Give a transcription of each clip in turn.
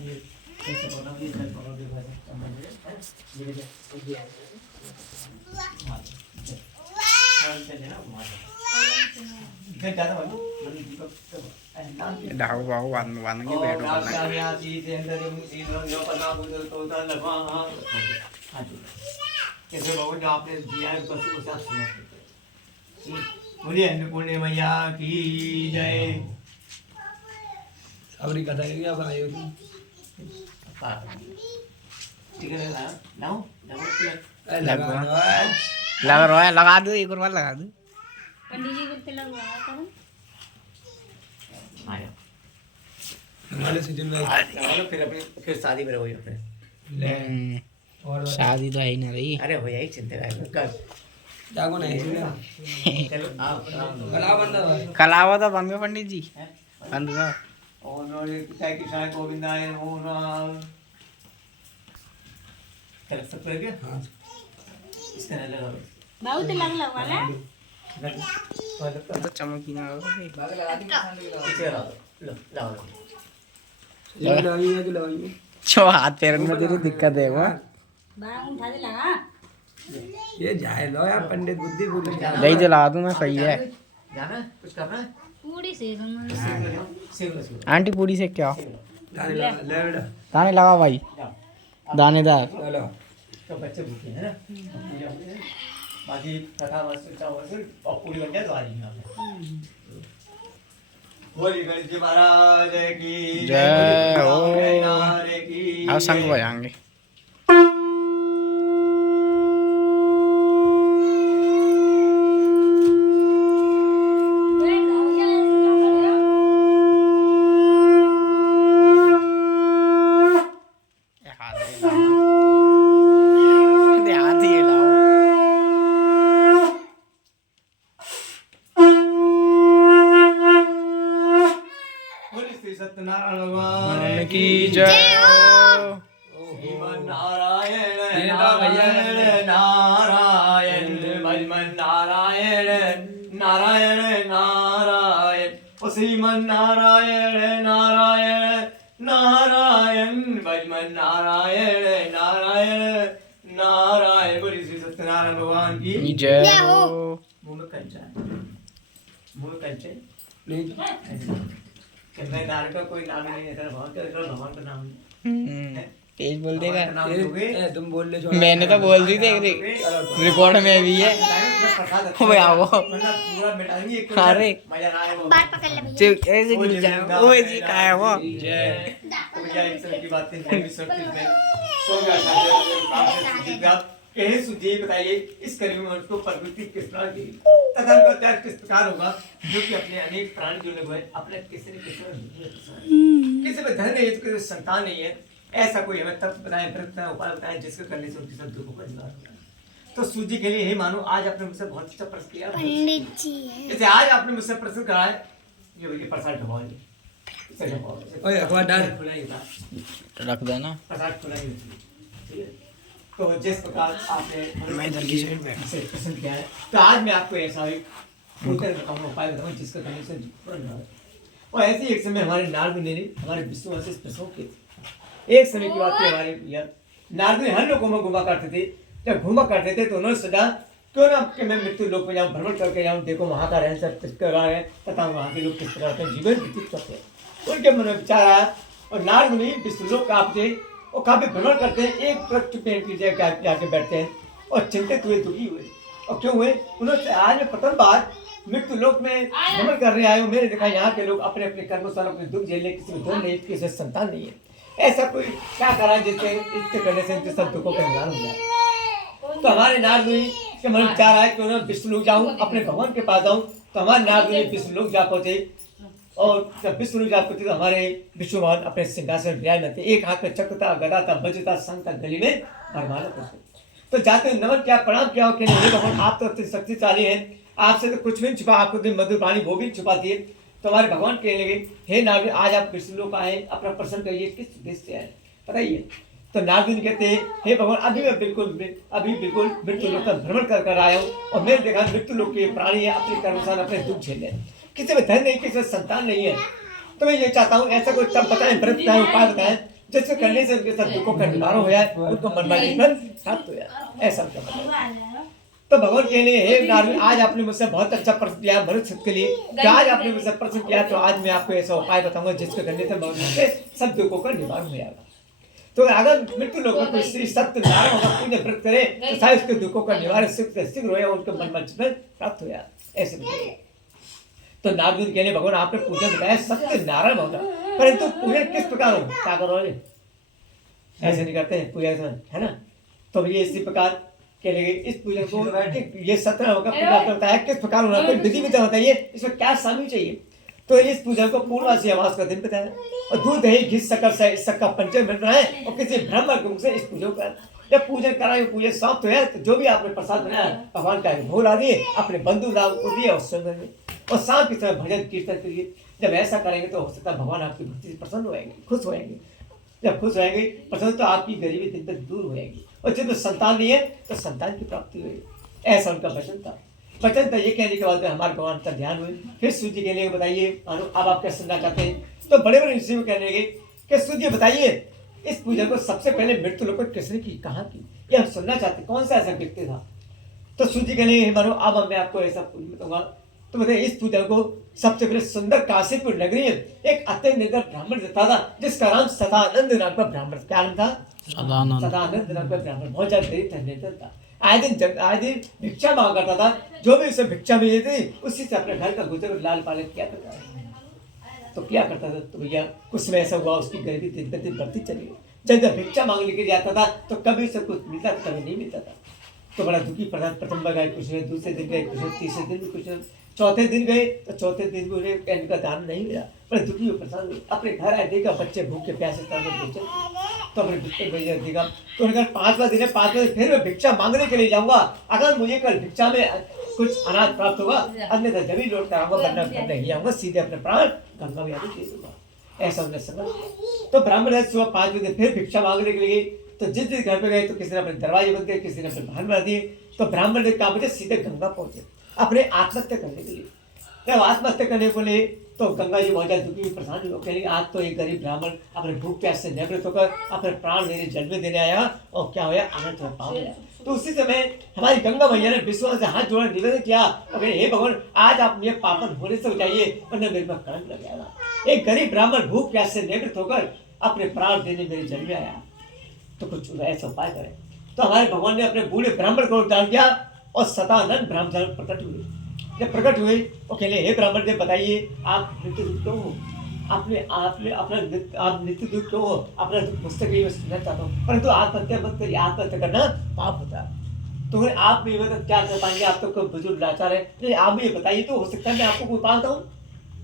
ये कैसे बोला ये कल बोला देखा समझ ये चले ना घुमा इधर ज्यादा वाली मतलब दीपक डाव बाव वन वन के बैठो या चीज अंदर मुसी जो पना बुझ तो लगा हां कैसे बाबू जो आपने दिया है बस उस आप सुना बोलिए अन्नपूर्णे मैया की जय अबरी कथा है क्या भाई ठीक है लाओ लगा दो एक और बार लगा दो पंडित जी को लगवाया करो आया हमारे सीजन में चलो फिर अपने फिर शादी में रहोगे अपने और शादी तो है ही ना रही अरे हो जाएगी चिंता कर जागो नहीं सीजन चलो आओ कला बंदा कलावा तो बंद गया पंडित जी बंद का और नोरे पिता की साय गोविंदाय नमो नमः चल सब कर गया हां इस तरह लगाओ बहुत लग वाला तो चमकी ना पीछे लगाओ लो लाओ ये लगाइए कि लगाइए जो हाथ पैर में तेरी दिक्कत है वो बाहर उठा दे लगा ये जाए लो यार पंडित बुद्धि भूल गया दही तो ला दूं मैं सही है जाना है कुछ करना है पूरी से सेव आंटी पूरी से क्या दाने ले बेटा दाने लगा भाई दानेदार चलो तो बच्चे भूखे हैं ना बाकी कथा वस्तु चावल और पूरी बन जाए तो आ जाएंगे आप बोली गणेश जी महाराज की जय हो। नारे की अब संग बजाएंगे बोली श्री सत्यनारायण भगवान की जय श्रीमन नारायण नारायण नारायण भजमन नारायण नारायण नारायण ओ श्रीमन नारायण नारायण नारायण भजमन नारायण नारायण नारायण बोली श्री सत्यनारायण भगवान की जय हो मुंह में कंचा मुंह में कंचा नहीं मैं नाम का कोई नाम नहीं है तेरा भगवान का नाम नहीं तेज बोल देगा भगवान का नाम दोगे ए तुम बोल ले मैंने तो बोल दी थी रिकॉर्ड में भी है ओए आओ मतलब पूरा मिटाएंगे एक अरे मजा ना आए वो बात पकड़ ले भैया चुप ऐसे गिर जाए ओए जी का है वो जय तो भैया एक समय की बात है मैं भी सब चीज में सो गया था काम से आप कहे सुझे बताइए इस कली में उसको प्रकृति किस प्रकार की तथा उनका त्याग किस प्रकार होगा जो कि अपने अनेक प्राणी जुड़े हुए हैं अपने किसी न किसी में धन नहीं है तो किसी में संतान नहीं है ऐसा कोई हमें तब बताएं व्रत उपाय बताएं जिसके करने से उनके सब दुखों का निवारण होगा तो सूजी के लिए हे मानो आज आपने मुझसे बहुत अच्छा प्रश्न किया पंडित जी जैसे आज आपने मुझसे प्रश्न करा है ये प्रसाद ढवाओ इसे ढवाओ ओए अखबार डाल खुलाई था रख देना प्रसाद खुलाई ठीक है तो जिस प्रकार आपने मैं इधर की साइड बैठ से प्रश्न किया है तो आज मैं आपको ऐसा एक उत्तर बताऊंगा उपाय बताऊंगा जिसका करने से जीवन रहा है और ऐसे ही एक समय हमारे नारद मुनि ने हमारे विष्णु वंश प्रसव किए थे एक समय की बात है हमारे भैया नारद मुनि हर लोगों में घुमा करते थे जब घुमा करते थे तो उन्होंने सोचा क्यों ना कि मैं मृत्यु लोक में जाऊँ भ्रमण करके जाऊँ देखो वहाँ का रहन सहन किस प्रकार है तथा वहाँ के लोग किस प्रकार का जीवन व्यतीत करते हैं उनके मन में विचार आया और नारद मुनि विष्णु लोक का आपसे और काफी भ्रमण करते हैं एक वृक्ष पेड़ की जगह जाके बैठते हैं और चिंतित हुए दुखी हुए और क्यों हुए उन्होंने आज मैं प्रथम बार मृत्यु लोक में भ्रमण करने आए हूँ मैंने देखा यहाँ के लोग अपने अपने कर्मों से अपने दुख झेलने किसी में धन नहीं किसी में संतान नहीं है ऐसा कोई क्या करा जिससे इष्ट करने से उनके सब दुखों का निवारण हो जाए तो हमारे नारद मुनि के मन में विचार आया कि उन्होंने विष्णु लोक जाऊँ अपने भगवान के पास जाऊँ तो हमारे नारद मुनि विष्णु लोक जा पहुंचे और जब विष्णु लोक जा पहुंचे तो हमारे विष्णु भगवान अपने सिंहासन विराजमान थे एक हाथ में चक्र था गदा था वज्र था शंख था गले में वरमाला था तो जाते नमन क्या प्रणाम किया हो कि नहीं भगवान आप तो अति शक्तिशाली हैं आपसे तो कुछ भी नहीं छुपा आपको तो मधुर वाणी वो भी छुपाती है तो हमारे भगवान कहने लगे हे नारद आज आप विष्णु लोक आए अपना प्रश्न करिए किस उद्देश्य से आए बताइए तो नारद कहते हैं हे भगवान अभी बिल्कुल मृत्यु लोक का भ्रमण कर आया हूँ और मैंने देखा मृत्यु लोक के प्राणी है अपने कर्मसार अपने दुख झेले किसी में धन नहीं किसी में संतान नहीं है तो मैं ये चाहता हूँ ऐसा कोई तब बताएं व्रत बताएं उपाय बताएं जिसको करने से उनके सब दुखों का निवारण हो जाए, उनको मनमानी फल प्राप्त हो जाए, ऐसा उनका बताया। तो भगवान के लिए हे नारद, आज आपने मुझसे बहुत अच्छा प्रश्न किया मनुष्य के लिए, कि आज आपने मुझसे प्रश्न किया तो आज मैं आपको ऐसा उपाय बताऊंगा जिसको करने से मनुष्य के सब दुखों का निवारण हो जाएगा। तो अगर मृत्यु लोगों को श्री सत्य नारायण होगा पुण्य व्रत करे तो शायद उसके दुखों का निवारण शीघ्र हो जाए, उनको मनमानी फल प्राप्त हो जाए, ऐसे बताया। तो नारद के लिए भगवान आपने पूजन बताया सत्य नारायण होगा, परंतु पूजन किस प्रकार हो, क्या करोगे, ऐसे नहीं करते हैं पूजा है ना। तो ये इसी प्रकार के लिए इस पूजन को ये सत्य होगा पूजा करता है, किस प्रकार होना, कोई विधि विधान बताइए इसमें क्या शामिल चाहिए। तो इस पूजन को पूर्णवासी अमावस का दिन बताया, और दूध दही घी शक्कर से इस सबका पंचम मिल रहा है, और किसी ब्राह्मण के मुख से इस पूजन का जब पूजन कराए पूजन समाप्त हुआ तो जो भी आपने प्रसाद बनाया भगवान का भोग ला दिए, अपने बंधु राव को दिए और स्वयं दिए, और शाम की समय भजन कीर्तन करिए। जब ऐसा करेंगे तो हो सकता है भगवान आपकी भक्ति से प्रसन्न होएंगे, खुश होएंगे। जब खुश होएंगे प्रसन्न तो आपकी गरीबी दिन तक दूर हो जाएगी, और जब संतान नहीं है तो संतान की प्राप्ति हुई, ऐसा उनका वचन था। वचन था ये कहने के बाद हमारे भगवान का ध्यान हुए। फिर सूर्य के लिए बताइए अब आप क्या सुनना चाहते हैं। तो बड़े बड़े ऋषि को कहने लगे कि सूर्य बताइए इस पूजा को सबसे पहले मृत्यु लोग किसने की, कहाँ की, ये हम सुनना चाहते, कौन सा ऐसा व्यक्ति था। तो सूर्य के लिए मानो अब मैं आपको ऐसा बताऊंगा। तो बताइए इस पूजा को सबसे पहले सुंदर काशीपुर नगरी में एक अत्यंत निर्धन ब्राह्मण रहता था, जिसका नाम सदानंद नाम का ब्राह्मण, क्या नाम था, सदानंद नाम का ब्राह्मण, बहुत ज्यादा गरीब था, निर्धन था। आए दिन भिक्षा मांग करता था, जो भी उसे भिक्षा मिली थी उसी से अपने घर का गुजर लाल पालन किया करता था। तो क्या करता था, तो भैया कुछ समय ऐसा हुआ उसकी गरीबी दिन प्रतिदिन बढ़ती चली गई। जब भिक्षा मांग लेके जाता था तो कभी उसे कुछ मिलता था, कभी नहीं मिलता था। तो बड़ा दुखी प्रथम बार गए कुछ, दूसरे दिन गए कुछ, तीसरे दिन भी कुछ, चौथे दिन गए तो चौथे दिन भी उन्हें इनका दान नहीं मिला। बड़े दुखी हो परेशान हुए, अपने घर आए देखा बच्चे भूखे प्यासे बेचे, तो अपने बच्चे भैया देखा तो उन्होंने कहा 5वां दिन है, 5वां दिन फिर मैं भिक्षा मांगने के लिए जाऊंगा, अगर मुझे कल भिक्षा में कुछ अनाज प्राप्त होगा अन्यथा जब ही लौट कर आऊंगा, वरना नहीं आऊंगा, सीधे अपने प्राण गंगा में आदि दे दूंगा, ऐसा उन्हें समझ। तो ब्राह्मण सुबह 5 बजे फिर भिक्षा मांगने के लिए गए। तो जिस दिन घर पे गए तो किसी ने अपने दरवाजे बंद किए, किसी ने अपने बाहर बना दिए। तो ब्राह्मण ने कहा मुझे सीधे गंगा पहुंचे अपने आत्महत्या करने के लिए। जब आत्महत्या करने को लिए तो गंगा जी बहुत ज्यादा दुखी परेशान हो, कहेंगे आज तो एक गरीब ब्राह्मण अपने भूख प्यास से निवृत्त होकर अपने प्राण मेरे जल में देने आया और क्या होया अनंत में पाप गया। तो उसी समय हमारी गंगा मैया ने विश्वास से हाथ जोड़ा निवेदन किया और हे भगवान आज आप मुझे पापन होने से बचाइए वरना मेरे पर कलंक लग जाएगा। एक गरीब ब्राह्मण भूख प्यास से निवृत्त होकर अपने प्राण देने मेरे जल में आया, तो कुछ ऐसा उपाय करें। तो हमारे भगवान ने अपने बूढ़े ब्राह्मण को डाल दिया और सतानंद ब्राह्मण प्रकट हुए। जब प्रकट हुए वो कहले हे ब्राह्मण देव बताइए आप नित्य दुख क्यों हो, आपने आपने अपना आप नित्य दुख क्यों हो, अपना दुख पुस्तक में सुनना चाहता हूँ, परंतु आत्महत्या मत करिए, आत्महत्या करना पाप होता है। तो आप भी मतलब क्या कर पाएंगे, आप तो कोई बुजुर्ग लाचार है, नहीं आप भी बताइए तो हो सकता है मैं आपको कोई उपाय बताऊँ,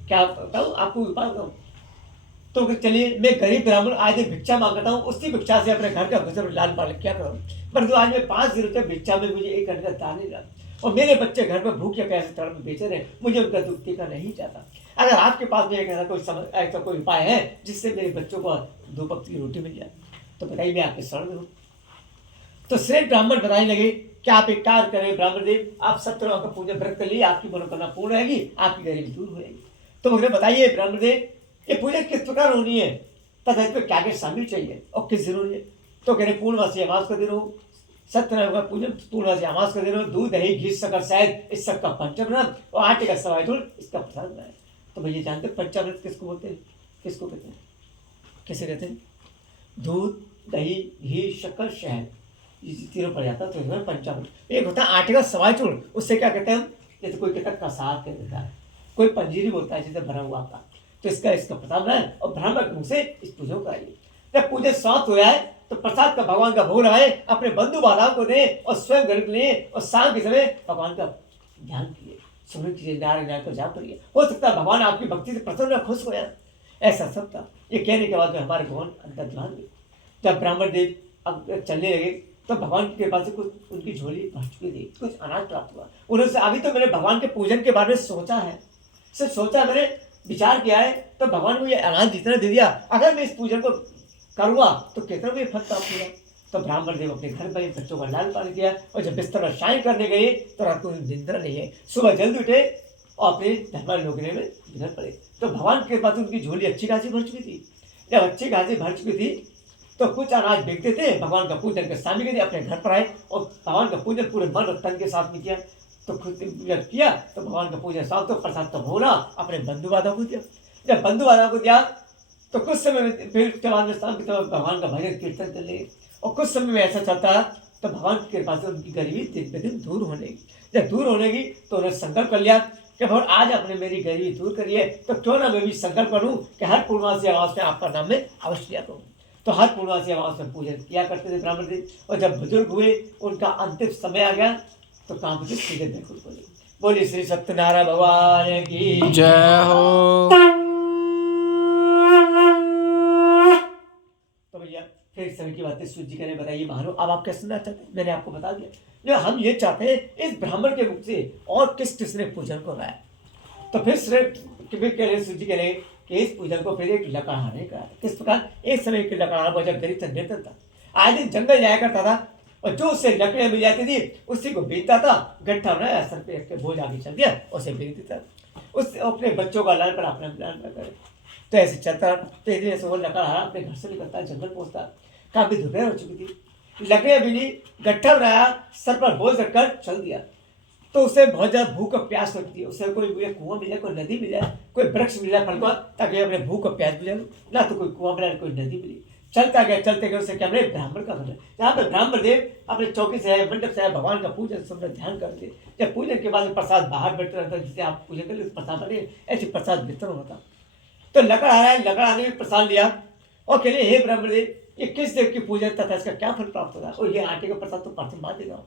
क्या बताऊँ आपको उपाय बताऊँ। तो चलिए मैं गरीब ब्राह्मण आज भिक्षा मांगता हूँ, उसी भिक्षा से अपने घर का गुजर लाल पालन क्या करूँ, परंतु आज मैं 5 दिन तक भिक्षा में मुझे 1 घंटे दान नहीं रहा और मेरे बच्चे घर पर भूख या प्यासे तड़प बेचे रहे, मुझे उनका दुख देखना नहीं चाहता। अगर आपके पास में ऐसा कोई उपाय है जिससे मेरे बच्चों को 2 वक्त की रोटी मिल जाए तो बताइए मैं आपके शरण में हूँ। तो श्रेष्ठ ब्राह्मण बताने लगे कि आप एक कार्य करें ब्राह्मण देव, आप 17 का पूजन व्रत कर लिए, आपकी मनोकामना पूर्ण रहेगी, आपकी गरीबी दूर हो जाएगी। तो मुझे बताइए ब्राह्मण देव ये पूजा किस प्रकार होनी है तथा इसमें क्या क्या शामिल चाहिए और किस जरूरी है। तो कह रहे पूर्णवासी अमावस का दिन हो, सत्यनारायण का पूजन पूर्णवासी अमावस का दिन हो, दूध दही घी शक्कर शहद इस सब का पंचामृत और आटे का सवाई धूल इसका प्रसाद बनाए। तो भैया जानते पंचामृत किसको बोलते हैं, किसको कहते हैं, किसे कहते हैं, दूध दही घी शक्कर शहद ये तीनों पड़ जाता है तो इसमें पंचामृत। एक होता है आटे का सवाई चूर्ण, उससे क्या कहते हैं हम, जैसे कोई कहता है कसार कह देता है, कोई पंजीरी बोलता है जैसे भरा हुआ आता, तो इसका प्रसाद बनाए और ब्राह्मण के मुख से इस पूजा को कराइए। जब पूजा समाप्त हो जाए तो प्रसाद का भगवान का भोग लगाए, अपने बंधु बांधव को दे और स्वयं घर लें और शाम के समय भगवान का ध्यान कीजिए, सुन कीजिए, नारायण को जाप करिए, हो सकता है भगवान आपकी भक्ति से प्रसन्न और खुश हो जाए। ऐसा सब था। ये कहने के बाद में हमारे भगवान अंतर ध्यान हुए। जब ब्राह्मण देव अब चलने लगे तो भगवान के पास से कुछ उनकी झोली भर चुकी थी, कुछ अनाज प्राप्त हुआ। उन्होंने अभी तो मैंने भगवान के पूजन के बारे में सोचा है, सिर्फ सोचा मैंने विचार किया है, तो भगवान को ये अनाज जितना दे दिया, अगर मैं इस पूजन को करूँगा तो कितना भी फल प्राप्त होगा। तो ब्राह्मण देव अपने घर पर बच्चों का लाल पालन किया और जब बिस्तर पर शयन करने गए तो रात को निंद्रा नहीं है, सुबह जल्द उठे और अपने धर्म लोगने में निकल पड़े। तो भगवान के पास उनकी झोली अच्छी खासी भर चुकी थी। जब अच्छी खासी भर चुकी थी तो कुछ अनाज बेचते थे, भगवान का पूजन के शामिल के अपने घर पर आए और भगवान का पूजन पूरे मन और तन के साथ में किया। तो खुद जब किया तो भगवान का पूजन साफ, तो प्रसाद तो भोला अपने बंधु बांधव को दिया। जब बंधु बांधव को दिया तो कुछ समय में फिर उसके बाद में शाम की तरफ भगवान का भजन कीर्तन कर ले, और कुछ समय में ऐसा चलता तो भगवान की कृपा से उनकी गरीबी दिन पे दिन दूर होने लगी। जब दूर होने लगी तो उन्होंने संकल्प कर लिया कि भगवान आज आपने मेरी गरीबी दूर करी है, तो क्यों ना मैं भी संकल्प करूं कि हर पूर्णमासी अमावस में आपका नाम में अवश्य लिया करूँ। तो हर पूर्णमासी अमावस में पूजन किया करते थे ब्राह्मण जी। और जब बुजुर्ग हुए, उनका अंतिम समय आ गया, तो काम कुछ सीधे बिल्कुल बोले, बोली श्री सत्यनारायण भगवान की जय हो। तो भैया फिर समय की बातें सूर्य जी ने बताइए महाराज, अब आप क्या सुनना चाहते हैं? मैंने आपको बता दिया। जो हम ये चाहते हैं इस ब्राह्मण के मुख से और किस किसने पूजन को लाया। तो फिर कह रहे सूर्य जी कह रहे कि इस पूजन को फिर एक लकड़हारे का। किस प्रकार? एक समय एक लकड़हारा बहुत गरीब था, निर्धन था, आए दिन जंगल जाया करता था, और जो उससे लकड़ियां मिल जाती थी उसी को बेचता था, गट्ठा बनाया, सर पे रख के बोझ आगे चल दिया, उसे बेच देता, उससे अपने बच्चों का लाल पर अपना लाल पर करे। तो ऐसे चलता, तो एक दिन ऐसे वो लकड़हारा अपने घर से निकलता, जंगल पहुंचता, काफी दोपहर हो चुकी थी, लकड़ियां मिली, गट्ठा बनाया, सर पर बोझ रखकर चल दिया। तो उसे बहुत ज्यादा भूख और प्यास लगती है, उसे कोई कुआं मिले, कोई नदी मिले, कोई वृक्ष मिला फल का, ताकि अपने भूख और प्यास बुझा, ना तो कोई कुआं मिला, कोई नदी मिली। चलता गया, चलते गए, उसे क्या मिले? ब्राह्मण का घर है, जहाँ पे ब्राह्मण देव अपने चौकी से है, मंडप से है, भगवान का पूजन सुंदर ध्यान करते। जब पूजन के बाद प्रसाद बाहर बैठते रहता, जिसे आप पूजन कर ले प्रसाद बने, ऐसे प्रसाद वितरण होता। तो लकड़हारे ने प्रसाद लिया और कह हे ब्राह्मण देव, ये किस देव की पूजन तथा इसका क्या फल प्राप्त होगा? और ये आटे का प्रसाद तो परसों बाद देगा।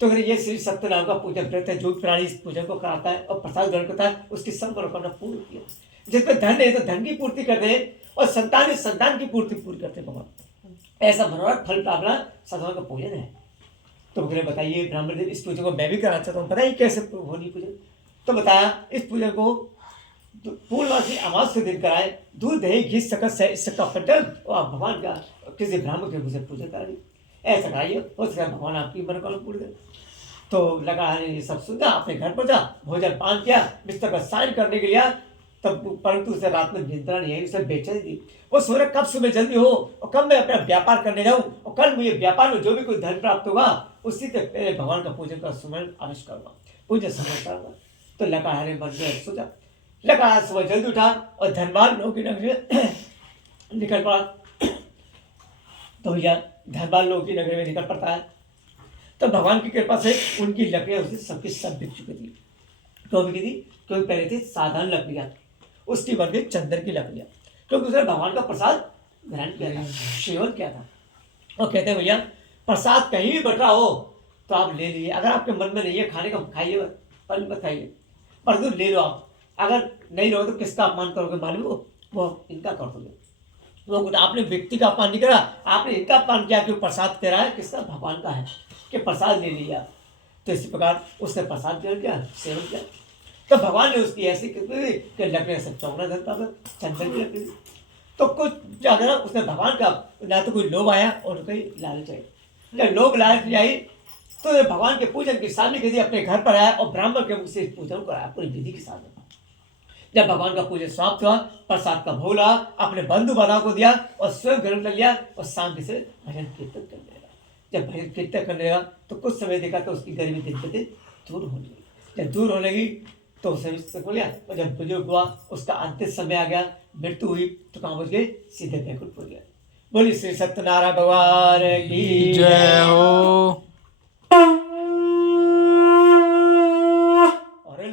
तो अगर ये श्री सत्यनारायण का पूजन करते हैं, जो प्राणी इस पूजन को कराता है और प्रसाद ग्रहण करता है, उसकी सब मनोकामना पूर्ण होती है। जिसमें धन है तो धन की पूर्ति करते हैं, और संतान है संतान की पूर्ति पूरी करते हैं भगवान। ऐसा मनोरथ फल प्राप्त सदन का पूजन है। तो मुझे बताइए ब्राह्मण देव, इस पूजन को मैं भी कराना चाहता हूँ, बताइए कैसे होनी पूजन? तो बताया इस पूजन को पूर्णमासी अमावस के दिन कराए, दूध दही घी शक्कर पट्टन, और आप भगवान का किसी ब्राह्मण के मुझे पूजन कराइए, ऐसा कराइए, हो सकता है भगवान आपकी मनोकामना पूर्ण करे। तो लगा ये सब सुना, अपने घर पर जा, भोजन पान किया, बिस्तर पर साइन करने के लिए, तब परंतु उसे रात में निद्रा नहीं आई, उसे बेचैनी थी। वो सूर्य कब सुबह जल्दी हो और कब मैं अपना व्यापार करने जाऊँ, और कल मुझे व्यापार में जो भी कोई धन प्राप्त होगा उसी से पहले भगवान का पूजन का सुमरण अवश्य करूँगा, पूजन समय करूँगा। तो लकड़हारे मन में सोचा, लकड़हारा सुबह जल्दी उठा और धनबाद लोगों की नगरी निकल पड़ा। तो भैया धनबाद लोगों की नगरी में निकल पड़ता है। तो भगवान की कृपा से उनकी लकड़ियाँ उससे सबकी सब बिक चुकी थी। क्यों बिकी थी? क्योंकि पहले थी साधारण लकड़ियाँ, उसकी बन गई चंदन की लकड़ियाँ, क्योंकि उसने भगवान का प्रसाद ग्रहण किया था, सेवन किया था। और कहते हैं भैया प्रसाद कहीं भी बट रहा हो तो आप ले लीजिए, अगर आपके मन में नहीं है खाने का खाइए, पर मत खाइए, परंतु ले लो आप। अगर नहीं रहो तो किसका अपमान करोगे मालूम हो? वो इनका कर दोगे। वो आपने व्यक्ति का अपमान नहीं करा, आपने इनका अपमान किया कि प्रसाद तेरा है, किसका? भगवान का है, कि प्रसाद ले लिया। तो इसी प्रकार उसने प्रसाद ग्रहण किया, सेवन किया। तो भगवान ने उसकी ऐसी कि लकड़ियाँ सब चौगना धरता था, चंदन की लकड़ी। तो कुछ जागरा उसने भगवान का ना तो कोई लोभ आया और कोई लालच आई। जब लोभ लालच आई तो भगवान के पूजन की शादी के लिए अपने घर पर आया और ब्राह्मण के मुख से इस पूजन कराया पूरी विधि के साथ। जब भगवान का पूजन समाप्त हुआ, प्रसाद का भोला अपने बंधु बांधव को दिया और स्वयं ग्रहण कर लिया और शांति से भजन कीर्तन करने लगा। जब भजन कीर्तन करने लगा तो कुछ समय देखा तो उसकी गरीबी दिन पे दिन दूर होने लगी। जब दूर होने लगी तो उसे बोल लिया, और जब बुजुर्ग हुआ उसका अंतिम समय आ गया, मृत्यु हुई, तो कहाँ पहुँच गए? सीधे बैकुंठ गया। बोली श्री सत्यनारायण भगवान की जय हो।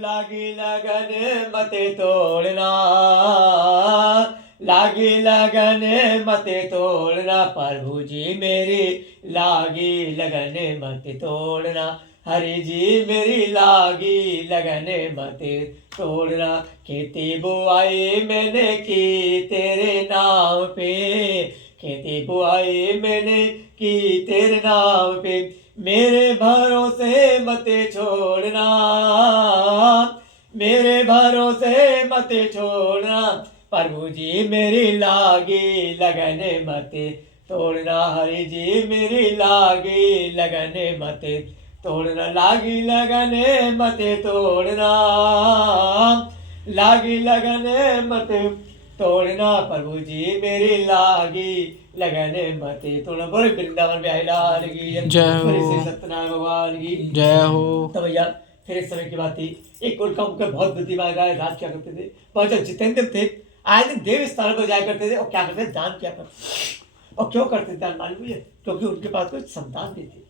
लागी लगन मते तोड़ना, लागी लगन मते तोड़ना, प्रभु जी मेरी लागी लगन मते तोड़ना, हरि जी मेरी लागी लगन मते तोड़ना। खेती बुआई मैंने की तेरे नाम पे, खेती बुआई मैंने की तेरे नाम पे, मेरे भरोसे मते छोड़ना, मेरे भरोसे मते छोड़ना, प्रभु जी मेरी लागी लगन मते तोड़ना, हरि जी मेरी लागी लगन मते तोड़ना, लागी लगन मते तोड़ना, लागी लगन मते तोड़ना प्रभु जी मेरी लागी लगने मते तोड़ना बोले वृंदावन में लाल की जय हो। बोले श्री सत्यनारायण भगवान की जय हो। तो भैया फिर इस समय की बात थी, एक उनका उनका बहुत बुद्धिमान गाय रात क्या करते थे, बहुत जो जितेंद्र थे आए दिन देव स्थान पर जाया करते थे और क्या करते थे, दान किया करते थे। और क्यों करते थे दान मालूम है? क्योंकि उनके पास कोई संतान नहीं थी।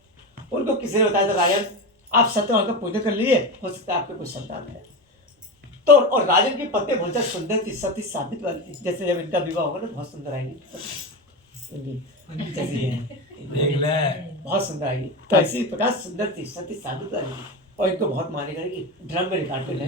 उनको किसी ने बताया था राजन आप सत्यनारायण का पूजन कर लिए, हो सकता है आपके कोई संतान है। तो और राजन की पत्नी बहुत ज्यादा सुंदर थी, सती साबित वाली थी। जैसे जब इनका विवाह होगा ना बहुत सुंदर आएगी, जैसे ये देख ले बहुत सुंदर आएगी। तो इसी प्रकार सुंदर थी, सती साबित वाली थी। और इनको बहुत माने करेगी, ड्रम में निकाल के ड्रम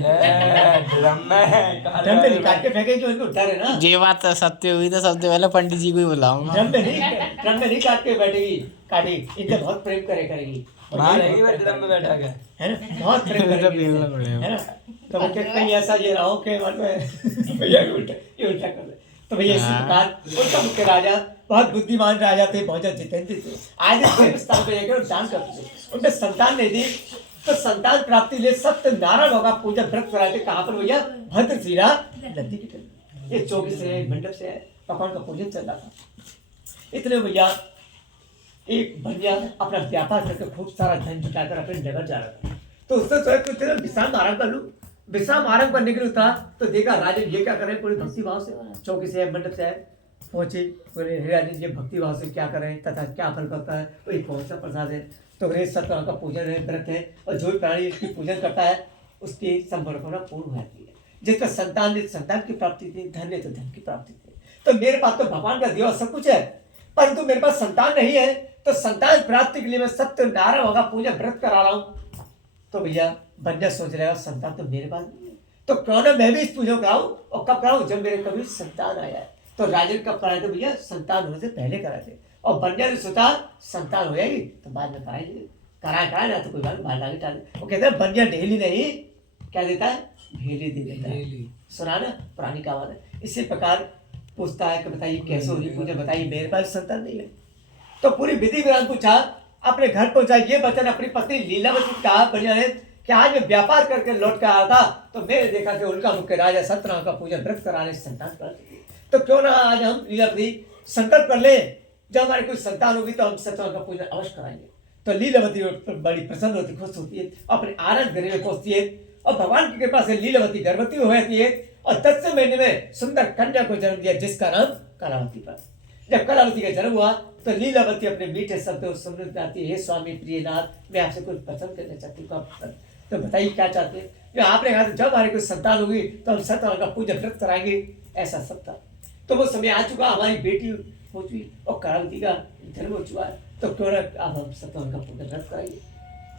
में निकाल के फेंकेंगे, इनको डर है ना। ये बात सत्य हुई तो सबसे पहले पंडित जी को ही बुलाऊंगा। ड्रम में नहीं काट के बैठेगी, काटेगी, इनसे बहुत प्रेम करेगी। मारेगी मैं ड्रम में बैठा के, है ना, बहुत प्रेम करेगी, है ना। तो वो कहीं ऐसा ये रहो कि मन में भैया ये उल्टा कर दे। तो भैया इसी प्रकार उनका मुख्य राजा बहुत बुद्धिमान राजा थे, बहुत ज्यादा जितेंद्र थे। आज देव स्थान पे जाकर दान करते थे, उनके संतान नहीं थी। तो संतान प्राप्ति लिए सत्यनारायण भगवान पूजा व्रत कराते। कहाँ पर भैया? भद्रशिला नदी के तट। ये चौकी से मंडप से भगवान का पूजन चल रहा था। इतने भैया एक भैया अपना व्यापार करके खूब सारा धन जुटाकर अपने नगर जा रहा था। तो उसने सोचा कि तेरा विश्राम आराम कर लूं। विश्राम आराम करने के लिए उतरा तो देखा राजन ये क्या कर रहे हैं, पूरे भक्ति भाव से चौकी से मंडप से पहुंचे। बोले हे राजन ये भक्ति भाव से क्या कर रहे हैं तथा क्या फल करता है? वही कौन सा प्रसाद है? तो बोले सत्यनारायण का पूजन है, व्रत है, और जो भी प्राणी इसकी पूजन करता है उसकी संभवना पूर्ण हो जाती है। जिसका संतान ने संतान की प्राप्ति थी, धन ने तो धन की प्राप्ति थी। तो मेरे पास तो भगवान का दिया सब कुछ है, परंतु मेरे पास संतान नहीं है। तो संतान प्राप्ति के लिए मैं सत्यनारायण भगवान पूजा व्रत करा रहा हूँ। तो भैया बंजा सोच रहा है संतान तो मेरे पास नहीं है, तो क्यों ना मैं भी इस पूजा कराऊं। और कब कराऊं? जब मेरे कभी संतान आया है। तो राजन कब कराए थे भैया? संतान होने से पहले कराए थे। और बंजा ने सोचा संतान हो जाएगी तो बाद में कराएंगे, कराए ना तो कोई बात बाहर आगे डाल। वो कहते हैं बंजा ढेली नहीं क्या देता है, भेली दे देता है। सुना ना पुरानी कहावत है। इसी प्रकार पूछता है कि बताइए कैसे होगी पूजा, बताइए मेरे पास संतान नहीं है। तो पूरी विधि विधान पूछा, अपने घर पहुंचा। ये वचन अपनी पत्नी लीलावती कहा बढ़िया है कि आज मैं व्यापार करके लौट कर आया था तो मैंने देखा कि उनका मुख्य राजा सत्यनारायण का पूजा व्रत कराने संतान कर। तो क्यों ना आज हम लीलावती संकल्प कर ले, जब हमारी कोई संतान होगी तो हम सत्यनारायण का पूजा अवश्य कराएंगे। तो लीलावती बड़ी प्रसन्न होती, खुश होती है, अपने आनंद गृह में पहुंचती है। और भगवान की कृपा से लीलावती गर्भवती हो जाती है और 10वें महीने में सुंदर कन्या को जन्म दिया जिसका नाम कलावती पड़ा। जब कलावती का जन्म हुआ तो लीलावती अपने मीठे शब्दों सुनने जाती है, हे स्वामी प्रियनाथ मैं आपसे कुछ पसंद करना चाहती हूँ। तो बताइए क्या चाहते हैं? आपने कहा जब हमारी कोई संतान होगी तो हम सत्यनारायण का पूजा व्रत कराएंगे, ऐसा सब था। तो वो समय आ चुका, हमारी बेटी हो चुकी और कलावती का जन्म हो चुका है, तो क्यों ना अब हम सत्यनारायण का पूजा व्रत कराएंगे।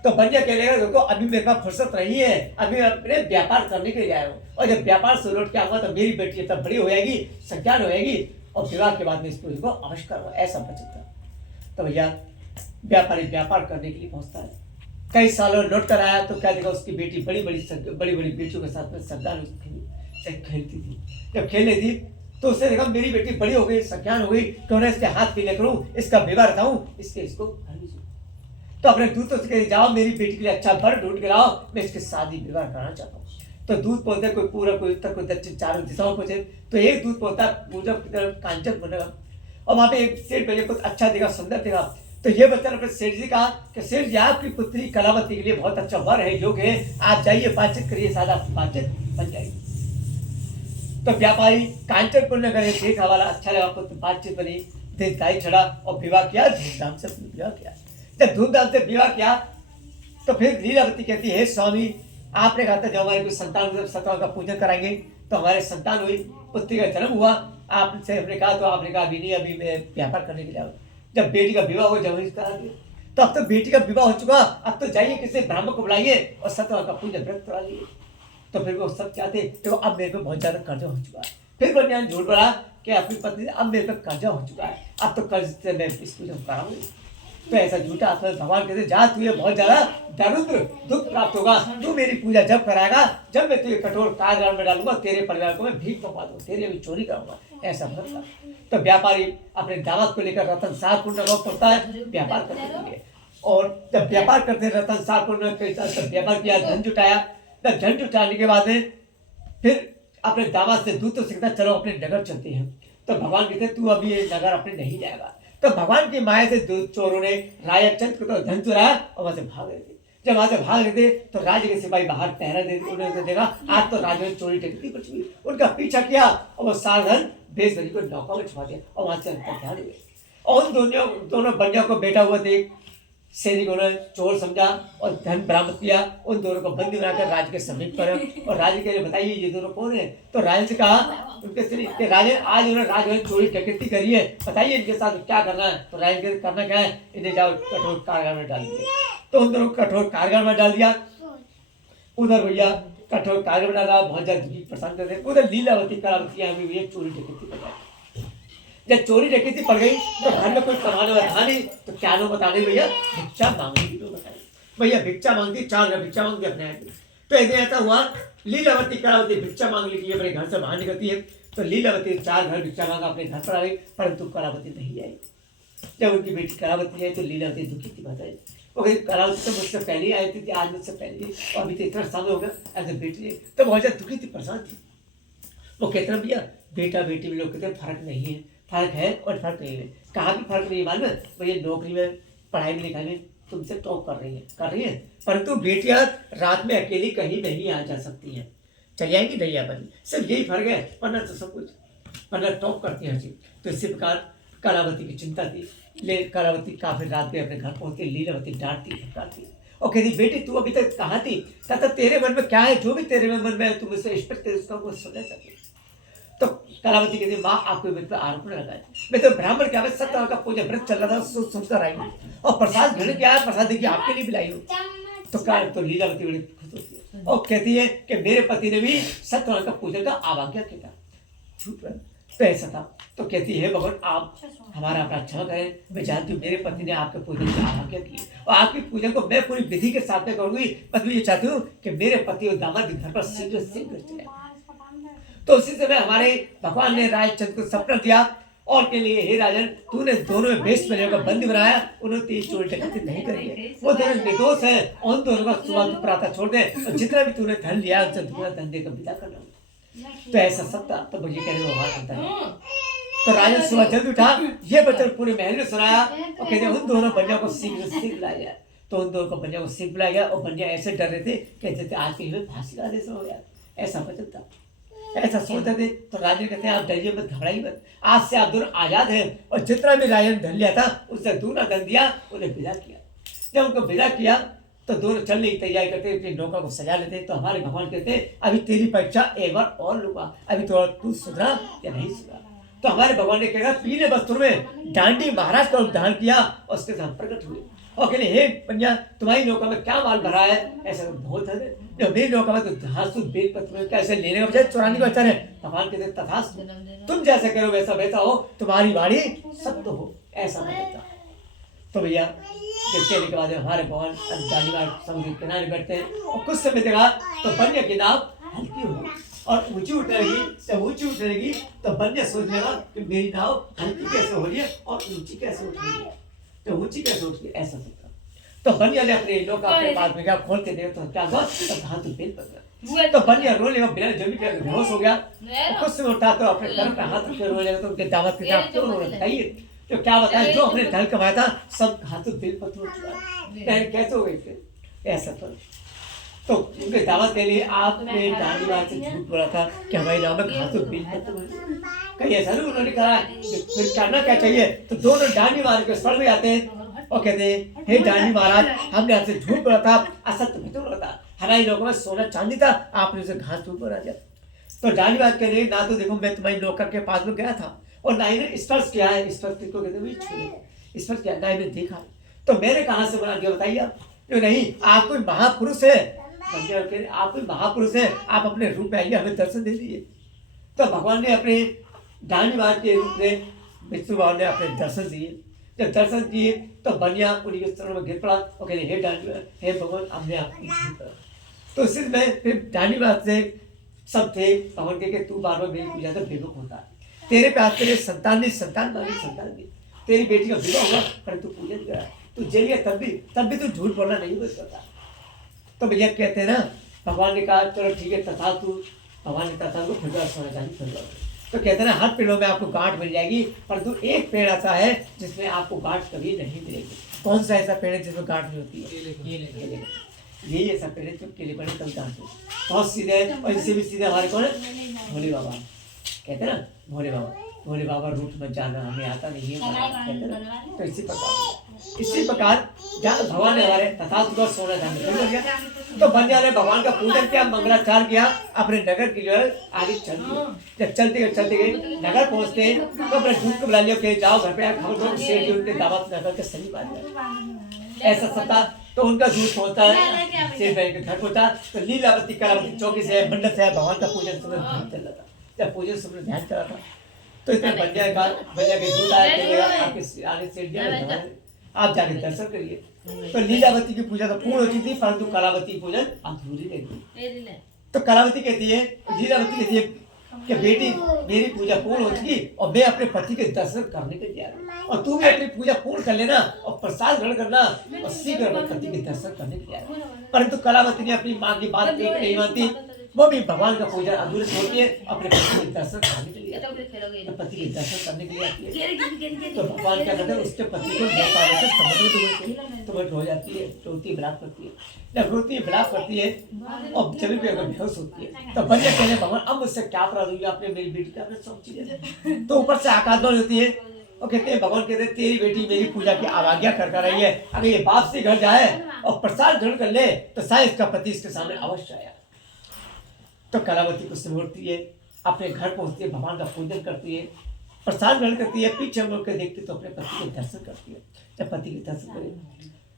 तो बंजा कह लेगा देखो अभी मेरे पास फुर्सत नहीं है, अभी मैं अपने व्यापार करने के लिए आया हूँ, और जब व्यापार से लौट के आऊंगा तो मेरी बेटी तब बड़ी हो जाएगी, संज्ञान हो जाएगी, और विवाह के बाद में इस पूजा को अवश्य करूँगा, ऐसा वचन था। तो भैया व्यापारी व्यापार करने के लिए पहुंचता है। कई सालों लौट कर आया तो क्या देखा उसकी बेटी बड़ी बड़ी बेटियों के साथ में संज्ञान खेलती थी। जब खेलने थी तो उसने देखा मेरी बेटी बड़ी हो गई, संज्ञान हो गई, क्यों ना इसके हाथ पीले करूं, इसका विवाह रखाऊं, इसको तो अपने दूतों से कह जाओ मेरी बेटी के लिए अच्छा वर ढूंढ के लाओ, मैं इसके शादी विवाह कराना चाहता हूँ। तो दूध पहुंचते कोई पूरा कोई उत्तर कोई दक्षिण चारों दिशाओं पहुंचे। तो एक दूध पहुंचता पूरब की तरफ कांचन बनेगा, और वहां पे एक सेठ भैया कुछ अच्छा देखा, सुंदर देखा। तो ये बच्चा अपने सेठ जी कहा कि सेठ जी आपकी पुत्री कलावती के लिए बहुत अच्छा वर है, योग है, आप जाइए बातचीत करिए, सादा बातचीत बन जाएगी। तो व्यापारी कांचनपुर नगर देखा वाला अच्छा लगा, पुत्र बातचीत बनी, दिन गाय चढ़ा और विवाह किया, धूमधाम से विवाह किया। जब धूमधाम से विवाह किया तो फिर लीलावती कहती है स्वामी आपने कहा था जब हमारे कोई संतान सत्यनारायण का पूजन कराएंगे, तो हमारे संतान हुई, पुत्री का जन्म हुआ, आपसे हमने कहा तो आपने कहा अभी नहीं, अभी मैं व्यापार करने के लिए आऊँ। जब बेटी का विवाह हो जब करा दिया, तो अब तो बेटी का विवाह हो चुका, अब तो जाइए किसी ब्राह्मण को बुलाइए और सत्यनारायण का पूजन व्रत करा लीजिए। तो फिर वो सब क्या थे, तो अब मेरे पे बहुत ज्यादा कर्जा हो चुका है। फिर बनिया झूठ बोला कि अपनी पत्नी अब मेरे पे कर्जा हो चुका है, अब तो कर्ज से मैं इस पूजन कराऊंगी। तो ऐसा झूठा भगवान कहते जा तुझे बहुत ज्यादा दरिद्र दुख प्राप्त होगा, तू मेरी पूजा जब कराएगा जब मैं तुझे कठोर कारागार में डालूंगा, तेरे परिवार को मैं भीख मंगवा दूंगा, तेरे भी चोरी करूंगा, ऐसा भरता। तो व्यापारी अपने दामाद को लेकर रतन सारपुर नगर पड़ता है व्यापार करने के लिए, और जब व्यापार करते रतन सारपुर नगर व्यापार किया, धन जुटाया। धन जुटाने के बाद में फिर अपने दामाद से दूत तो सीखता, चलो अपने नगर चलते हैं। तो भगवान कहते तू अभी ये नगर अपने नहीं जाएगा। तो भगवान की माया से दो चोरों ने राजा चंद को तो धन चुराया और वहां से भाग रहे थे। जब वहां से भाग रहे थे तो राज्य के सिपाही बाहर पहरा दे, उन्होंने देखा आज तो राजा ने चोरी डकैती कुछ हुई। उनका पीछा किया और वो साधन बेसबरी को नौका में छुपा दिया और वहां से अंतर हुए। और उन दोनों बंदियों को बैठा हुआ देख सैनिकों ने चोर समझा और धन बरामद किया। उन दोनों को बंदी बनाकर राज के समीप पर और राजा के लिए बताइए ये दोनों कौन है। तो राजा से कहा उनके कि राजा आज उन्होंने राज में चोरी डकैती करी है, बताइए इनके साथ क्या करना है। तो राजा के करना क्या है, इन्हें जाओ कठोर कारागार में डाल दिया। तो उन दोनों को कठोर कारागार में डाल दिया। उधर भैया कठोर कारागार में डाला, बहुत ज्यादा दुखी परेशान कर रहे। उधर लीलावती कलावती हमें भैया चोरी डकैती कर रहा। जब चोरी डकैती पड़ गई तो घर में कोई कमाने वाला था नहीं, तो क्या लो बता रही भैया भिक्षा मांगने की तो बताई। भैया भिक्षा मांगती, 4 घर भिक्षा मांगती अपने आप। तो ऐसे ऐसा हुआ लीलावती कलावती भिक्षा मांगने के लिए अपने घर से बाहर निकलती है। तो लीलावती 4 घर भिक्षा मांगा अपने घर पर आ गई, परंतु कलावती नहीं आई। जब उनकी बेटी कलावती आई तो लीलावती दुखी थी बताई। वो कहीं कलावती तो मुझसे पहले ही आई थी, आज मुझसे पहले और अभी तो इतना साल हो गया ऐसे बेटी। तो बहुत ज्यादा दुखी थी, परेशान थी। वो कहते हैं भैया बेटा बेटी में लोग कहते हैं फर्क नहीं है, फर्क है और फर्क नहीं है। कहाँ भी फर्क नहीं है मालूम है भैया, नौकरी में पढ़ाई में लिखाई में तुमसे टॉप कर रही है, परंतु बेटियां रात में अकेली कहीं नहीं आ जा सकती हैं, चल जाएंगी नहीं आ पाती। सिर्फ यही फर्क है, वरना तो सब कुछ, वरना टॉप करती है चीज। तो इसी प्रकार कलावती की चिंता थी। ले कलावती काफी रात में अपने घर पहुंचती, लीलावती डांटती धमकाती और कहती बेटी तू अभी तक कहाँ थी, तथा तेरे मन में क्या है, जो भी तेरे मन में है तुम इससे स्पष्ट उसका वो सुनना चाहती। तो कलावती कहती माँ आपको मेरे पर आरोप न लगाए, मैं तो ब्राह्मण क्या सत्य का पूजा व्रत चल रहा था सोचकर आई हूँ और प्रसाद घर क्या है, प्रसाद देखिए आपके लिए भी लाई हूँ। तो लीलावती बड़ी खुश होती है और कहती है कि मेरे पति ने भी सत्यनारायण का पूजन का आवाज्ञा किया, झूठ तो ऐसा था। तो कहती है भगवान आप हमारा अपराध क्षमा करें, मैं जानती हूँ मेरे पति ने आपके पूजन की आवाज्ञा की और आपकी पूजन को मैं पूरी विधि के साथ में करूंगी, बस मैं ये चाहती हूँ कि मेरे पति और दामाद घर पर शीघ्र शीघ्र चले। तो उसी समय हमारे भगवान ने राजचंद्र को सपना दिया और के लिए हे राजन तूने दोनों में बेस्ट प्लेयर का बंदी बनाया, उन्होंने 3 चोरी डकैती नहीं करी है, वो दोनों निर्दोष है, उन दोनों का सुबह प्रातः छोड़ दे और जितना भी तूने धन लिया उनसे दूसरा धन देकर विदा करना। तो ऐसा सब था। तो भैया कहने व्यवहार करता है। तो राजन सुबह जल्दी उठा, ये वचन पूरे महल में सुनाया और कहते उन दोनों बंदियों को शीघ्र शीघ्र लाया गया। तो उन दोनों को बंदियों को शीघ्र बुलाया गया और बंदियां ऐसे डर रहे थे कि जैसे आज के ही फांसी का आदेश हो गया, ऐसा वचन था। ऐसा सोचते थे। तो राजा कहते हैं आप डरिए मत, घबराइए मत, आज से आप दोनों आजाद हैं। और जितना भी राजा ने धन लिया था उससे दूना धन दिया, उन्हें विदा किया। जब उनको विदा किया तो दोनों चलने की तैयारी करते, अपनी नौका को सजा लेते। तो हमारे भगवान कहते अभी तेरी परीक्षा एक बार और लूंगा, अभी तो तू सुधरा या नहीं सुधरा। तो हमारे भगवान ने कहा पीले वस्त्रों में डांडी महाराज का उद्धार किया और उसके साथ प्रकट हुए और कहले हे पंजा तुम्हारी नौका में क्या माल भरा है, ऐसा बहुत है जो मेरी नौका में तो घास बेल पत्र कैसे लेने का बजाय चुराने का अच्छा है। भगवान कहते तथास्तु, तुम जैसे करो वैसा वैसा हो, तुम्हारी वाणी सत्य हो, ऐसा बताता। तो भैया कहने के बाद हमारे भगवान समुद्र किनारे बैठते हैं और कुछ समय देखा तो बन्या की नाव हल्की होगी और ऊंची उठने लगी। जब ऊंची उठने लगी तो बन्या सोचने लगा कि मेरी नाव हल्की कैसे हो रही है और ऊंची कैसे उठ रही है, तो ऊंची कैसे उठ रही है, ऐसा सोचा। तो बन्या ने अपने नौका अपने पास में क्या खोल के देखा तो क्या हुआ, तो हाथ बेल पकड़ा। तो बन्या रोने लगा, बिना जमी के बेहोश हो गया। कुछ समय उठा तो अपने सर पे हाथ रख के रोने लगा। तो उनके दामाद के साथ क्यों रो रहे बताइए, तो क्या बताया जो हमने धन कमाया था सब हाथों बेल पत्र हो चुका है, कैसे हो गई फिर ऐसा। तो उनके दावत के लिए आपने डांडीवार से झूठ बोला था कि हमारी नाम में हाथों बेल पत्र, कहीं ऐसा नहीं उन्होंने कहा। फिर करना क्या चाहिए, तो दोनों डांडीवार के स्वर में आते हैं और कहते हैं हे डांडी महाराज हमने आपसे झूठ बोला था, असत्य भ्रम बोला था, हमारी नौका में सोना चांदी था, आपने उसे घास धूप बना दिया। तो डांडी महाराज कह रहे ना तो देखो मैं तुम्हारी नौकर के पास में गया था और ना ही ने स्पर्श किया है, स्पर्श किसको कहते हैं स्पर्श किया, ना ही ने देखा, तो मैंने कहाँ से बना दिया बताइए आप। जो नहीं आप कोई महापुरुष है, आप कोई महापुरुष है, आप अपने रूप में आइए हमें दर्शन दे दीजिए। तो भगवान ने अपने डांडी महाराज के रूप में विष्णु भगवान ने अपने दर्शन दिए। जब दर्शन दिए तो बनिया उन्हीं के चरणों में गिर पड़ा और कहते हे डांडी हे भगवान हमने आपकी करा। तो इसी में फिर डांडी महाराज से सब थे, भगवान के तू बार बार मेरी पूजा से बेवकूफ होता है, तेरे पे आज तेरे संतान नहीं, संतान मांगी संतान दी, तेरी बेटी का विवाह हुआ पर तू पूजन करा, तू जेल गया तब भी तू झूठ बोलना नहीं बच सकता। तो भैया कहते हैं ना भगवान ने कहा चलो ठीक है तथा तू भगवान ने कहा को फुलवा सोना चांदी फुलवा। तो कहते हैं ना हर पेड़ों में आपको गांठ मिल जाएगी, परंतु एक पेड़ ऐसा है जिसमें आपको गांठ कभी नहीं मिलेगी। कौन सा ऐसा पेड़ है जिसमें गांठ नहीं होती है? यही ऐसा पेड़ है जो केले पड़े तब गांठ हो। बहुत सीधे हैं, और इससे भी सीधे हमारे कौन है? भोले बाबा। कहते हैं ना भोले बाबा रूट मत जाना, हमें आता नहीं है कहते ना। तो इसी प्रकार जहाँ भगवान ने हमारे तथागत को सोना चांदी बन गया, तो बन जाने भगवान का पूजन किया, मंगलाचार किया, अपने नगर की जो है आगे चल दिए। जब चलते गए नगर पहुंचते हैं तो अपने दूध को बुला लिया कि जाओ घर पे खबर दो, सेठ जी उनके दावत नगर के सही बात है। ऐसा सत्ता तो उनका दूध पहुंचता है, सेठ भाई के घर पहुंचा तो लीलावती कलावती चौकी से मंडल से भगवान का पूजन सुबह ध्यान चल रहा था। जब पूजन सुबह ध्यान चला था तो इतने बंजा के दूध आया, आपके आने से आप जाके दर्शन करिए। तो लीलावती की पूजा तो पूर्ण होती थी, परंतु कलावती पूजन अधूरी रहती। तो कलावती कहती है, लीलावती कहती है कि बेटी मेरी पूजा पूर्ण हो चुकी और मैं अपने पति के दर्शन करने के लिए आया, और तू भी अपनी पूजा पूर्ण कर लेना और प्रसाद ग्रहण करना और शीघ्र अपने पति के दर्शन करने के लिए आया। परंतु कलावती ने अपनी माँ की बात नहीं मानती, वो भी भगवान का पूजा अधूरी होती है, अपने पति के दर्शन करने के लिए, तो पति के दर्शन करने के लिए आती है। तो भगवान क्या करते हैं, उसके पति को समुद्र में हो जाती है, रोती विलाप करती है। जब रोती विलाप करती है और जमीन पे अगर बेहोश होती है तो बंदे कहने भगवान अब मुझसे क्या अपराध हुआ, आपने मेरी बेटी का आपने सब चीजें। तो ऊपर से आकाशवाणी होती है और कहते हैं भगवान कहते हैं तेरी बेटी मेरी पूजा की अवज्ञा कर रही है, अगर ये बाप से घर जाए और प्रसाद ग्रहण कर ले तो शायद इसका पति इसके सामने अवश्य आया। तो कलावती को सिमरती है, अपने घर पहुंचती है, भगवान का पूजन करती है, प्रसाद ग्रहण करती है, पीछे मुड़ के देखती तो अपने पति के दर्शन करती है। जब पति के दर्शन करे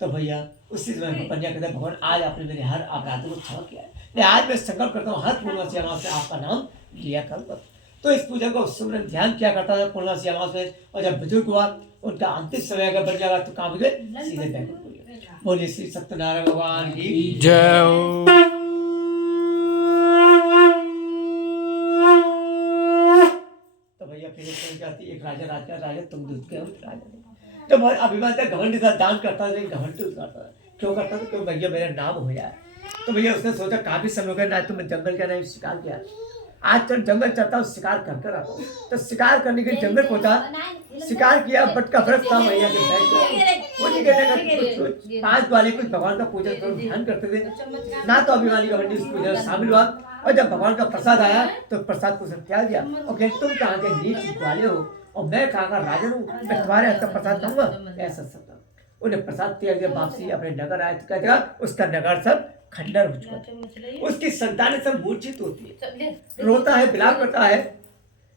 तो भैया उसी समय कन्या कहते हैं भगवान आज आपने मेरे हर अपराधों को क्षमा किया है, आज मैं संकल्प करता हूँ हर पूर्णमासी अमावस से आपका नाम लिया करूँगा। तो इस पूजा को सुमरन ध्यान किया करता था पूर्णमासी अमावस में, और जब बुजुर्ग हुआ उनका अंतिम समय अगर बन जाएगा तो कहाँ हो गए? सीधे बैकुंठ। बोलिए श्री सत्यनारायण भगवान की जय। एक राजा तुम दूध के राजा तो बहुत अभिमान था, घमंड था, दान करता था, घमंड करता था। क्यों करता था? क्यों भैया मेरा नाम हो जाए। तो भैया उसने सोचा काफी समय हो गया ना तुमने जंगल का नहीं शिकार किया, आज तक जंगल चलता हूँ शिकार कर आता हूँ। तो शिकार करने के जंगल पहुंचा, शिकार किया, बट का फर्क था भैया के बैठ गया। वो नहीं कहते पांच वाले कुछ भगवान का पूजन करो ध्यान करते थे ना, तो अभिमानी घमंडी उस पूजन में शामिल हुआ। और जब भगवान का प्रसाद आया तो प्रसाद को सब त्याग दिया और कहे तुम कहाँ के नीच वाले हो और मैं कहाँ का राजन हूँ, मैं तुम्हारे हाथ का प्रसाद खाऊंगा। ऐसा सब उन्हें प्रसाद त्याग दिया, वापसी अपने नगर आए तो क्या देखा उसका नगर सब खंडर हो चुका था, उसकी संतानें सब मूर्छित होती है, रोता है, विलाप करता है।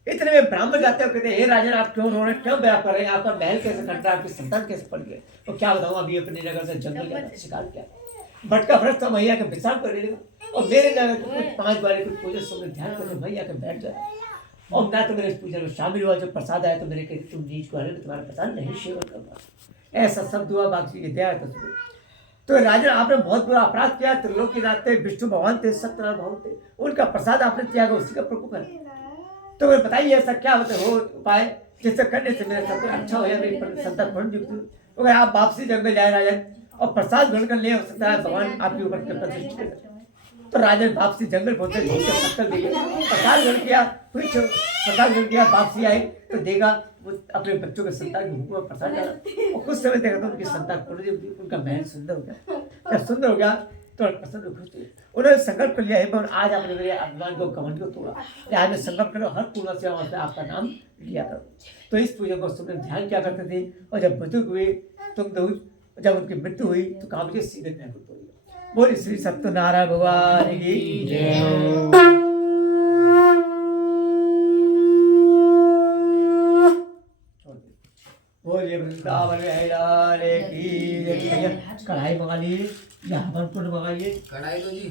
इतने में ब्राह्मण जाते हो, कहते हे राजन आप क्यों रो रहे हैं, क्यों विलाप कर रहे हैं, आपका महल कैसे खंड रहा है, आपकी संतान कैसे पड़ गए। तो क्या बताऊँ अभी अपने नगर से जंगल गया शिकार किया, भटका भ्रष्ट था, मैया के विश्राम कर लेगा और मेरे नगर कुछ पांच बारे कुछ पूजा सुन ध्यान करके मैया के बैठ जाए और मैं तो मेरे इस पूजा में शामिल हुआ। जब प्रसाद आया तो मेरे कहते तुम नीच को आ रहे हो, तुम्हारा प्रसाद नहीं सेवन करना। ऐसा शब्द हुआ, बाकी की दया है। तो राजा आपने बहुत बुरा अपराध किया, त्रिलोकीनाथ थे, विष्णु भगवान थे, सत्यनारायण भगवान थे, उनका प्रसाद आपने त्यागा, उसी का प्रकोप है। तो मुझे बताइए ऐसा क्या हो उपाय जिससे करने से मेरा सब कुछ अच्छा हो जाए, मेरी संतान बढ़ जुटती। अगर आप वापसी जंगल जाए राजन और प्रसाद ग्रहण कर ले, हो सकता है भगवान आपके ऊपर कृपा दृष्टि करे। तो राजन वापसी जंगल पहुंचे, प्रसाद ग्रहण किया, प्रसाद ग्रहण किया, वापसी आए तो देखा वो अपने बच्चों के संतान के मुंह में प्रसाद डाला और कुछ समय देखा तो उनकी संतान उनका महल सुंदर हो गया। जब सुंदर हो गया तो प्रसन्न खुश हुए, उन्होंने संकल्प कर लिया है आज आपने मेरे अभिमान को घमंड को तोड़ा, आज मैं संकल्प करो हर पूर्ण से आपका नाम लिया करो। तो इस पूजा को सुनने ध्यान क्या करते थे। और जब बुजुर्ग हुए तुम जब उनकी मृत्यु हुई तो कहा मुझे सीधे बैकुंठ हो गया। बोली श्री सत्यनारायण भगवान की जय। बोलिए वृंदावन की जय। कढ़ाई मंगा लीजिए या हवन कुंड मंगाइए। कढ़ाई तो जी